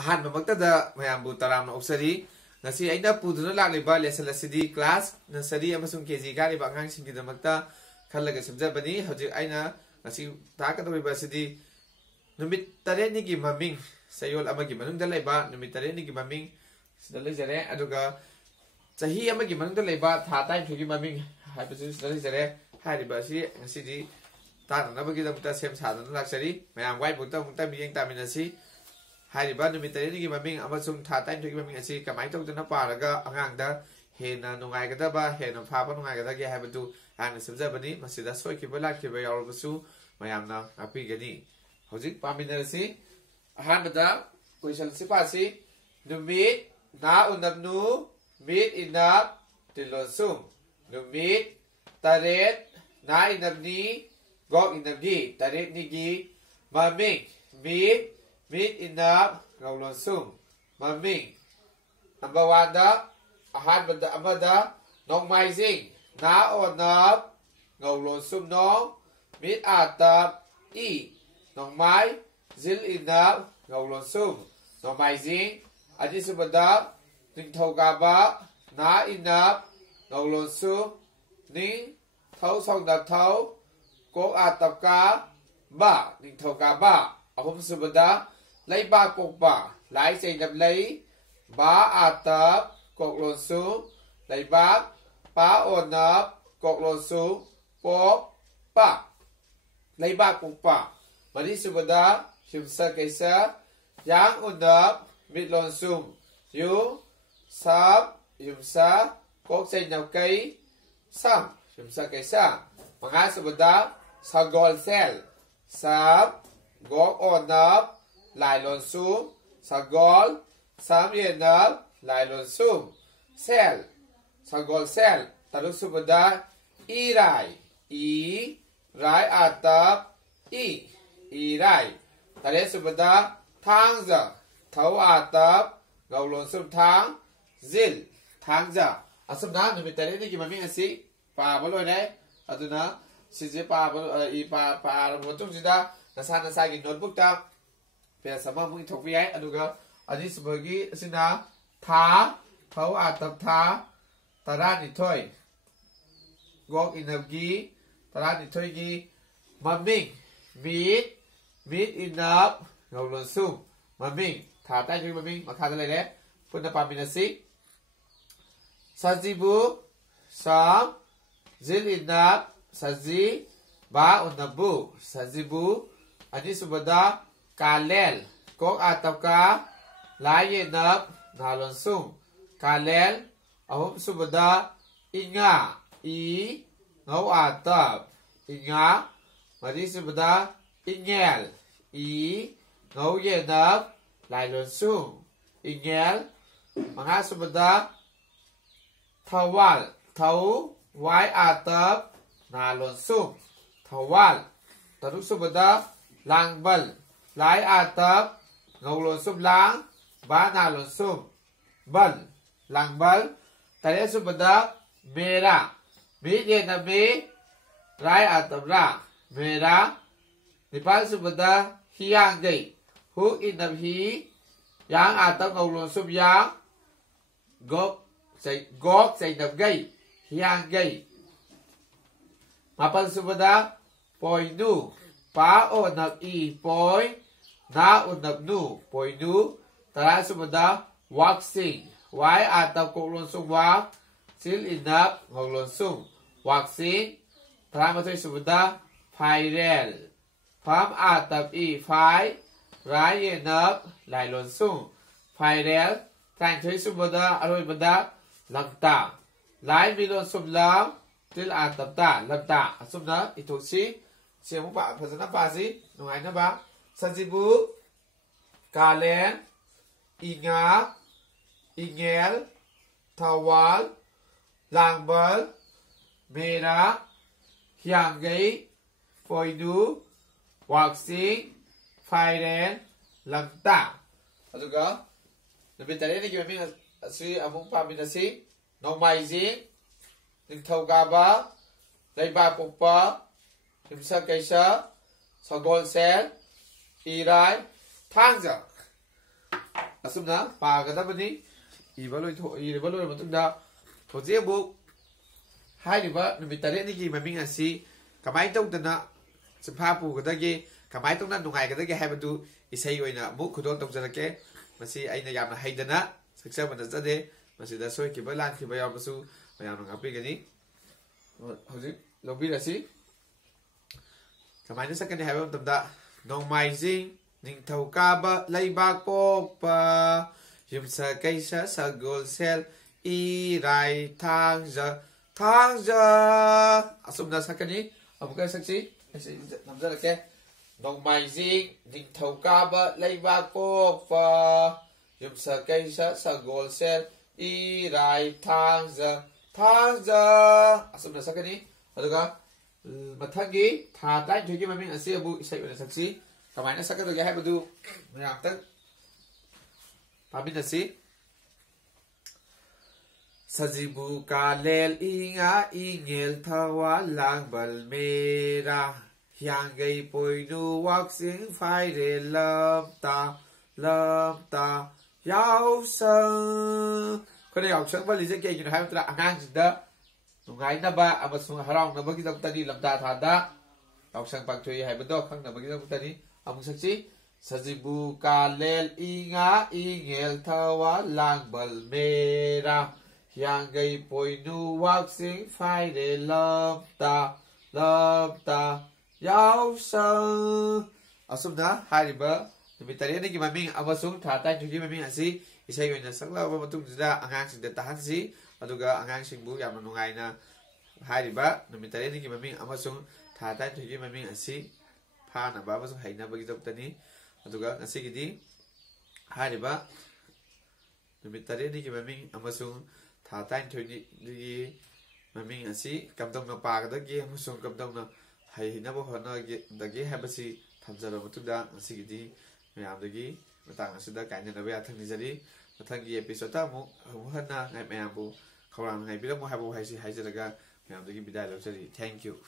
ꯑꯍꯥꯟꯕꯃꯛꯇꯗ ꯃꯌꯥꯝꯕꯨ ꯇꯔꯥꯝꯅ ꯑꯣꯛꯆꯔꯤ ꯉꯁꯤ ꯑꯩꯅ ꯄꯨꯗꯨꯅ ꯂꯥꯛꯂꯤꯕ ꯂꯦꯁꯟ ꯑꯁꯤꯗꯤ ꯀ꯭ꯂꯥꯁ ꯅꯔꯁꯔꯤ ꯑꯃꯁꯨꯡ ꯀꯦꯖꯤ ꯀꯥꯔꯤꯕ ꯑꯉꯥꯡꯁꯤꯡꯒꯤꯗꯃꯛꯇ ꯈꯜꯂꯒ ꯁꯦꯝꯖꯕꯅꯤ ꯍꯧꯖꯤꯛ ꯑꯩꯅ ꯉꯁꯤ ꯇꯥꯛꯀꯗꯧꯔꯤꯕ ꯑꯁꯤꯗꯤ ꯅꯨꯃꯤꯠ 8ꯅꯤꯒꯤ ꯃꯃꯤꯡ ꯆꯌꯣꯜ ꯑꯃꯒꯤ ꯃꯅꯨꯡꯗ ꯂꯩꯕ ꯅꯨꯃꯤꯠ 8ꯅꯤꯒꯤ ꯃꯃꯤꯡ ꯁꯤꯗ ꯂꯩꯖꯔꯦ ꯑꯗꯨꯒ ꯆꯍꯤ ꯑꯃꯒꯤ ꯃꯅꯨꯡꯗ ꯂꯩꯕ ꯊꯥ ꯇꯔꯥꯅꯤꯊꯣꯏꯒꯤ ꯃꯃꯤꯡ ꯍꯥꯏꯕꯁꯨ ꯁꯤꯗ ꯂꯩꯖꯔꯦ ꯍꯥꯏꯔꯤꯕ ꯑꯁꯤ ꯉꯁꯤꯗꯤ ꯇꯥꯛꯅꯅꯕꯒꯤꯗꯃꯛꯇ ꯁꯦꯝ ꯁꯥꯗꯨꯅ ꯂꯥꯛꯆꯔꯤ ꯃꯌꯥꯝ ꯋꯥꯏꯕꯨꯛꯇ ꯑꯃꯨꯛꯇ ꯃꯤꯠꯌꯦꯡ ꯇꯥꯃꯤꯟꯅꯁꯤ ꯍꯥꯏꯔꯤꯕ ꯅꯨꯃꯤꯠ 8ꯅꯤꯒꯤ ꯃꯃꯤꯡ ꯑꯃꯁꯨꯡ ꯊꯥ 33ꯒꯤ ꯃꯃꯤꯡ ꯑꯁꯤ ꯀꯃꯥꯏꯅ ꯇꯧꯗꯨꯅ ꯄꯥꯔꯒ ꯑꯉꯥꯡꯗ ꯍꯦꯟꯅ ꯅꯨꯡꯉꯥꯏꯒꯗꯕ ꯍꯦꯟꯅ ꯐꯥꯕ ꯅꯨꯡꯉꯥꯏꯒꯗꯒꯦ ꯍꯥꯏꯕꯗꯨ ꯑꯩꯍꯥꯛꯅ ꯁꯦꯝꯖꯕꯅꯤ ꯃꯁꯤꯗ ꯁꯣꯏꯈꯤꯕ ꯂꯥꯛꯈꯤꯕ ꯌꯥꯎꯔꯕꯁꯨ ꯃꯌꯥꯝꯅ ꯉꯥꯛꯄꯤꯒꯅꯤ ꯍꯧꯖꯤꯛ ꯄꯥꯃꯤꯟꯅꯔꯁꯤ ꯑꯍꯥꯟꯕꯗ ꯀꯣꯏꯁꯟꯁꯤ ꯄꯥꯁꯤ ꯅꯨꯃꯤꯠ ꯅꯥ ꯎꯅꯞꯅꯨ ꯃꯤꯠ ꯏꯅꯞ ꯇꯤꯜꯂꯣꯟꯁꯨꯝ ꯅꯨꯃꯤꯠ 8 ꯅꯥ ꯏꯅꯞꯅꯤ ꯒꯣꯛ ꯏꯅꯞꯒꯤ 8ꯅꯤꯒꯤ ꯃꯃꯤꯡ ꯃꯤꯠ ꯏꯅꯞ ꯉꯧꯂꯣꯟꯁꯨꯝ ꯃꯃꯤꯡ ꯅꯝꯕꯔ 1ꯗ ꯑꯍꯥꯟꯕꯗ ꯑꯃꯗ ꯅꯣꯡꯃꯥꯏꯖꯤꯡ ꯅꯥ ꯑꯣꯅꯞ ꯉꯧꯂꯣꯟꯁꯨꯝ ꯅꯣꯡ ꯃꯤꯠ ꯑꯥꯇꯞ ꯏ ꯅꯣꯡꯃꯥꯏ ꯖꯤꯜ ꯏꯅꯞ ꯉꯧꯂꯣꯟꯁꯨꯝ ꯅꯣꯡꯃꯥꯏꯖꯤꯡ ꯑꯅꯤꯁꯨꯕꯗ ꯅꯤꯡꯊꯧꯀꯥꯕ ꯅꯥ ꯏꯅꯞ ꯉꯧꯂꯣꯟꯁꯨꯝ ꯅꯤꯡ ꯊꯧ ꯁꯧꯅꯞ ꯊꯧ ꯀꯣꯛ ꯑꯥꯇꯞꯀꯥ ꯕ ꯅꯤꯡꯊꯧꯀꯥꯕ ꯑꯍꯨꯝꯁꯨꯕꯗ ꯂꯩꯕꯥꯛ ꯄꯣꯛꯄ ꯂꯥꯏ ꯆꯩꯅꯞ ꯂꯩ ꯕꯥ ꯑꯥꯇꯞ ꯀꯣꯛꯂꯣꯟꯁꯨꯝ ꯂꯩꯕꯥꯛ ꯄꯥ ꯑꯣꯅꯞ ꯀꯣꯛꯂꯣꯟꯁꯨꯝ ꯄꯣꯛ ꯄ ꯂꯩꯕꯥꯛ ꯄꯣꯛꯄ ꯃꯔꯤꯁꯨꯕꯗ ꯌꯨꯝꯁ ꯀꯩꯁ ꯌꯥꯡ ꯎꯅꯞ ꯃꯤꯠꯂꯣꯟꯁꯨꯝ ꯌꯨꯝ ꯁꯞ ꯌꯨꯝꯁ ꯀꯣꯛ ꯆꯩꯅꯞ ꯀꯩ ꯁꯝ ꯌꯨꯝꯁ ꯀꯩꯁ ꯃꯉꯥꯁꯨꯕꯗ ꯁꯒꯣꯜꯁꯦꯜ ꯁꯞ ꯒꯣꯛ ꯑꯣꯅꯞ ꯂꯥꯏꯂꯣꯟꯁꯨꯝ ꯁꯒꯣꯜ ꯁꯝ ꯌꯦꯅꯞ ꯂꯥꯏꯂꯣꯟꯁꯨꯝ ꯁꯦꯜ ꯁꯒꯣꯜꯁꯦꯜ ꯇꯔꯨꯛꯁꯨꯕꯗ ꯏꯔꯥꯏ ꯔꯥꯏ ꯑꯥꯇꯞ ꯏꯔꯥꯏ ꯇꯔꯦꯠꯁꯨꯕꯗ ꯊꯥꯡꯖ ꯊꯧ ꯑꯥꯇꯞ ꯉꯧꯂꯣꯟꯁꯨꯝ ꯊꯥꯡ ꯖꯤꯜ ꯊꯥꯡꯖ ꯑꯁꯨꯝꯅ ꯅꯨꯃꯤꯠ 8ꯅꯤꯒꯤ ꯃꯃꯤꯡ ꯑꯁꯤ ꯄꯥꯕ ꯂꯣꯏꯔꯦ ꯑꯗꯨꯅ ꯁꯤꯁꯦ ꯄꯥꯔꯕ ꯃꯇꯨꯡꯁꯤꯗ ꯅꯁꯥ ꯅꯁꯥꯒꯤ ꯅꯣꯠꯕꯨꯛꯇ ꯄꯦꯖ ꯑꯃꯃꯨꯛ ꯏꯊꯣꯛꯄ ꯌꯥꯏ ꯑꯗꯨꯒ ꯑꯅꯤꯁꯨꯕꯒꯤ ꯑꯁꯤꯅ ꯊꯥ ꯊꯧ ꯑꯥꯇꯞ ꯊꯥ 12 ꯒꯣꯛ ꯏꯅꯞꯒꯤ 12ꯒꯤ ꯃꯃꯤꯡ ꯃꯤꯠ ꯏꯅꯞ ꯉꯧꯂꯣꯟꯁꯨꯝ ꯃꯃꯤꯡ ꯊꯥ 13ꯒꯤ ꯃꯃꯤꯡ ꯃꯈꯥꯗ ꯂꯩꯔꯦ ꯄꯨꯟꯅ ꯄꯥꯃꯤꯟꯅꯁꯤ ꯁꯖꯤꯕꯨ ꯁꯝ ꯖꯤꯜ ꯏꯅꯞ ꯁꯖꯤ ꯕꯥ ꯎꯅꯞꯕꯨ ꯁꯖꯤꯕꯨ ꯑꯅꯤꯁꯨꯕꯗ ꯀꯥꯂꯦꯜ ꯀꯣꯛ ꯑꯥꯇꯞꯀꯥ ꯂꯥꯏ ꯌꯦꯅꯞ ꯉꯥꯂꯣꯟꯁꯨꯝ ꯀꯥꯂꯦꯜ ꯑꯍꯨꯝꯁꯨꯕꯗ ꯏꯉꯥ ꯉꯧ ꯑꯥꯇꯞ ꯏꯉꯥ ꯃꯔꯤꯁꯨꯕꯗ ꯏꯉꯦꯜ ꯉꯧ ꯌꯦꯅꯞ ꯂꯥꯏꯂꯣꯟꯁꯨꯝ ꯏꯉꯦꯜ ꯃꯉꯥꯁꯨꯕꯗ ꯊꯧꯋꯥꯜ ꯊꯧ ꯋꯥꯏ ꯑꯥꯇꯞ ꯅꯥꯂꯣꯟꯁꯨꯝ ꯊꯧꯋꯥꯜ ꯇꯔꯨꯛꯁꯨꯕꯗ ꯂꯥꯡꯕꯜ ꯂꯥꯏ ꯑꯥꯇꯞ ꯉꯧꯂꯣꯟꯁꯨꯝ ꯂꯥꯡ ꯕꯥ ꯅꯥꯂꯣꯟꯁꯨꯝ ꯕꯜ ꯂꯥꯡꯕꯜ ꯇꯔꯦꯠꯁꯨꯕꯗ ꯃꯦꯔꯥ ꯃꯤꯠ ꯌꯦꯅꯞ ꯃꯤ ꯔꯥꯏ ꯑꯥꯇꯞ ꯔꯥ ꯃꯦꯔꯥ ꯅꯤꯄꯥꯜꯁꯨꯕꯗ ꯍꯤꯌꯥꯡꯒꯩ ꯍꯨꯛ ꯏꯅꯞ ꯍꯤ ꯌꯥꯡ ꯑꯥꯇꯞ ꯉꯧꯂꯣꯟꯁꯨꯝ ꯌꯥꯡ ꯒꯣꯛ ꯆꯩꯅꯞꯒꯩ ꯍꯤꯌꯥꯡꯒꯩ ꯃꯥꯄꯜꯁꯨꯕꯗ ꯄꯣꯏꯅꯨ ꯄꯥ ꯑꯣꯅꯞ ꯄꯣꯏ ꯅꯥ ꯎꯅꯞ ꯅꯨ ꯄꯣꯏꯅꯨ ꯇꯔꯥꯁꯨꯕꯗ ꯋꯥꯛꯁꯤꯡ ꯋꯥꯏ ꯑꯥꯇꯞ ꯀꯣꯛꯂꯣꯟꯁꯨꯝ ꯋꯥꯛ ꯆꯤꯜ ꯏꯅꯞ ꯉꯧꯂꯣꯟꯁꯨꯝ ꯋꯥꯛꯁꯤꯡ 11ꯁꯨꯕꯗ ꯐꯥꯏꯔꯦꯜ ꯐꯝ ꯑꯥꯇꯞ ꯐꯥꯏ ꯔꯥꯏ ꯌꯦꯅꯞ ꯂꯥꯏꯂꯣꯟꯁꯨꯝ ꯐꯥꯏꯔꯦꯜ 33ꯁꯨꯕꯗ ꯑꯔꯣꯏꯕꯗ ꯂꯝꯇꯥ ꯂꯥꯏ ꯃꯤꯂꯣꯟꯁꯨꯝ ꯂꯝ ꯇꯤꯜ ꯑꯥꯇꯞꯇ ꯂꯝꯇꯥ ꯑꯁꯨꯝꯅ ꯏꯊꯣꯛꯁꯤ ꯁꯤ ꯑꯃꯨꯛ ꯐꯖꯅ ꯄꯥꯁꯤ ꯅꯨꯡꯉꯥꯏꯅꯕ ꯁꯖꯤꯕꯨ ꯀꯥꯂꯦꯟ ꯏꯉꯥ ꯏꯉꯦꯜ ꯊꯧꯋꯥꯜ ꯂꯥꯡꯕꯜ ꯃꯦꯔꯥ ꯍꯤꯌꯥꯡꯒꯩ ꯄꯣꯏꯅꯨ ꯋꯥꯛꯁꯤꯡ ꯐꯥꯏꯔꯦꯟ ꯂꯝꯇꯥ ꯑꯗꯨꯒ ꯅꯨꯃꯤꯠ 8ꯅꯤꯒꯤ ꯃꯃꯤꯡ ꯑꯁꯤ ꯑꯃꯨꯛ ꯄꯥꯃꯤꯟꯅꯁꯤ ꯅꯣꯡꯃꯥꯏꯖꯤꯡ ꯅꯤꯡꯊꯧꯀꯥꯕ ꯂꯩꯕꯥꯛ ꯄꯣꯛꯄ ꯌꯨꯝꯁ ꯀꯩꯁ ꯁꯒꯣꯜꯁꯦꯜ ꯏꯔꯥꯏ ꯊꯥꯡꯖ asumna pagadabani ireba loi matungda hojik bu hairiba numit tareni gi maming asi kamai tawdana simha pugadagi kamai tawna nungaigadagi haibadu isai oina mu khudon tawjarake masi aina yamna haidana saksa banajade masi da soi ki balan ki bayabasu mayamna ngapigani hojik lobirasi kamai sakani haiba tamda nongmaijing ningthaukaba leibak pokpa yumsa kaisa sagol sel irai thangja asumna sakani amuka saksi namjarake nongmaijing ningthaukaba leibak pokpa yumsa kaisa sagol sel irai thangja asumna sakani aduga mathagi tha tai thogi maming ase abu isai ona saksi kamaina sakadage haibadu mayamtang paminasi sajibu kalel inga ingel thawa langbal mera hyangei poinu waksing faire lamta yausang kone yausang ba lije ke gina haibatra angang jida nungai na ba amasung harau na ba gidam tani lamta thada yausang pagthoi haibado khang na ba gidam tani amung saksi sajibu kalel inga ingel thawa langbal mera hyangei poinu waksing faire lamta yausang asumna hariba numitari ni maming amasung thata thugi maming asi isai oina saklaba matungda angang singda tahansi aduga angang singbu yamna nungaina hariba numitari ni maming amasung thata thugi maming asi phana ba amasung haina bagi daptani aduga ngasigidi hariba numitari ni maming amasung thata thugi maming asi kamdongna pagadagi amasung kamdongna haina bo hona dagi habasi thamjara matungda ngasigidi mayamdagi matang asida kaina na ba thangni jari mathangi episode ta mu hana ngai mayambu khawrang ngai biram habu haisi haijaraga mayamdagi bidai lawjari thank you